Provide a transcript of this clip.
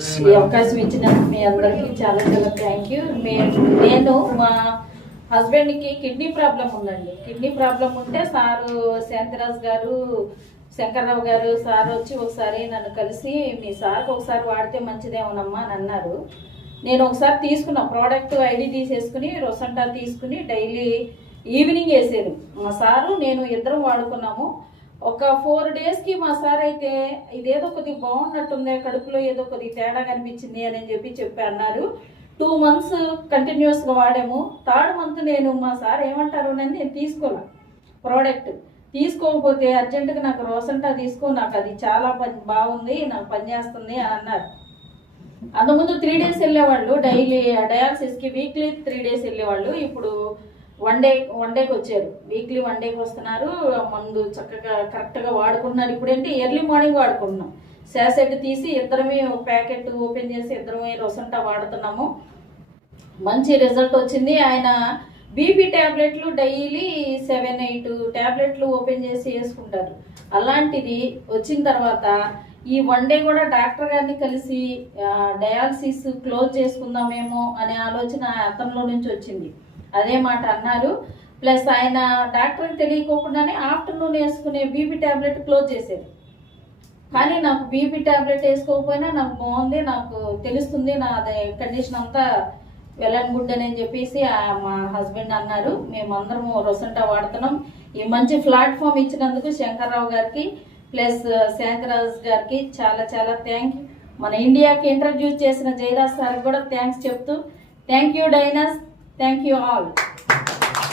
ఈ అవకాశం ఇచ్చినందుకు మీ అందరికీ చాలా చాలా థ్యాంక్ యూ. నేను మా హస్బెండ్కి కిడ్నీ ప్రాబ్లం ఉందండి. కిడ్నీ ప్రాబ్లం ఉంటే సారు శాంతిరాజ్ గారు, శంకర్రావు గారు సార్ వచ్చి ఒకసారి నన్ను కలిసి మీ సార్కి ఒకసారి వాడితే మంచిదేమోనమ్మా అని అన్నారు. నేను ఒకసారి తీసుకున్నా, ప్రోడక్ట్ ఐడి తీసేసుకుని రొసంటా తీసుకుని డైలీ ఈవినింగ్ వేసాను. మా సారు నేను ఇద్దరం వాడుకున్నాము. ఒక 4 డేస్కి మా సార్ అయితే ఇదేదో కొద్దిగా బాగున్నట్టుంది, కడుపులో ఏదో కొద్దిగా తేడా కనిపించింది అని చెప్పి అన్నారు. 2 months కంటిన్యూస్గా వాడాము. 3rd month నేను మా సార్ ఏమంటారు అని నేను తీసుకోలే. ప్రోడక్ట్ తీసుకోకపోతే అర్జెంటుగా నాకు రోసంటా తీసుకో, నాకు అది చాలా బాగుంది, నాకు పనిచేస్తుంది అని అన్నారు. అంతకుముందు 3 days వెళ్ళేవాళ్ళు డైలీ డయాలసిస్కి, వీక్లీ 3 days వెళ్ళేవాళ్ళు. ఇప్పుడు వన్ డేకి వచ్చారు. వీక్లీ 1 dayకి వస్తున్నారు. మందు చక్కగా కరెక్ట్గా వాడుకుంటున్నారు. ఇప్పుడు ఏంటి ఎర్లీ మార్నింగ్ వాడుకుంటున్నాం. శాసెట్ తీసి ఇద్దరమే ప్యాకెట్ ఓపెన్ చేసి ఇద్దరమే రొసంటా వాడుతున్నాము. మంచి రిజల్ట్ వచ్చింది. ఆయన బీపీ ట్యాబ్లెట్లు డైలీ 7-8 ట్యాబ్లెట్లు ఓపెన్ చేసి వేసుకుంటారు. అలాంటిది వచ్చిన తర్వాత ఈ 1 day కూడా డాక్టర్ గారిని కలిసి డయాలసిస్ క్లోజ్ చేసుకుందామేమో అనే ఆలోచన అతనిలో నుంచి వచ్చింది. అదే మాట అన్నారు. ప్లస్ ఆయన డాక్టర్కి తెలియకోకుండానే ఆఫ్టర్నూన్ వేసుకునే బీపీ ట్యాబ్లెట్ క్లోజ్ చేశారు. కానీ నాకు బీపీ ట్యాబ్లెట్ వేసుకోకపోయినా నాకు బాగుంది, నాకు తెలుస్తుంది నా కండిషన్ అంతా వెల్ అండ్ గుడ్ అని చెప్పేసి మా హస్బెండ్ అన్నారు. మేమందరము రొసంటా వాడుతున్నాం. ఈ మంచి ప్లాట్ఫామ్ ఇచ్చినందుకు శంకర్రావు గారికి ప్లస్ శాంతిరాజ్ గారికి చాలా చాలా థ్యాంక్ యూ. మన ఇండియాకి ఇంట్రడ్యూస్ చేసిన జయరాజ్ సార్కి కూడా థ్యాంక్స్ చెప్తూ థ్యాంక్ యూ డైనస్, థ్యాంక్ యూ ఆల్.